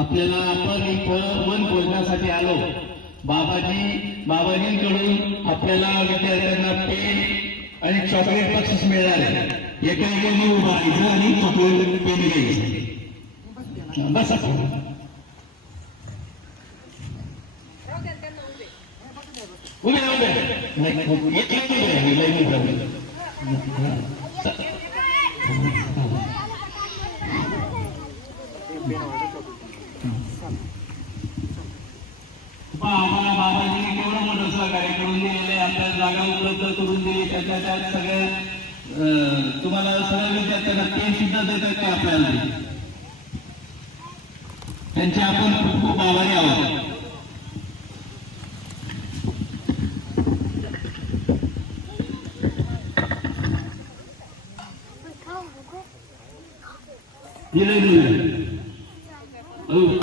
आपल्याला आपण एक मन बोलण्यासाठी आलो. बाबाजींकडून आपल्याला विद्यार्थ्यांना पेन आणि चॉकलेट बक्षीस मिळणार आहे. एका एकाने उभा राहायचं आणि चॉकलेट पेन घ्यायचं. बस उभे आम्हाला बाबाजींनी केवढं मोठं सहकार्य करून दिलेलं आहे. आपल्याला जागा उपलब्ध करून दिली. त्याच्या सगळ्या तुम्हाला सगळ्या विद्यार्थ्यांना पेन सुद्धा देतात ते आपल्याला. त्यांचे आपण खूप खूप आभारी आहोत. दिलं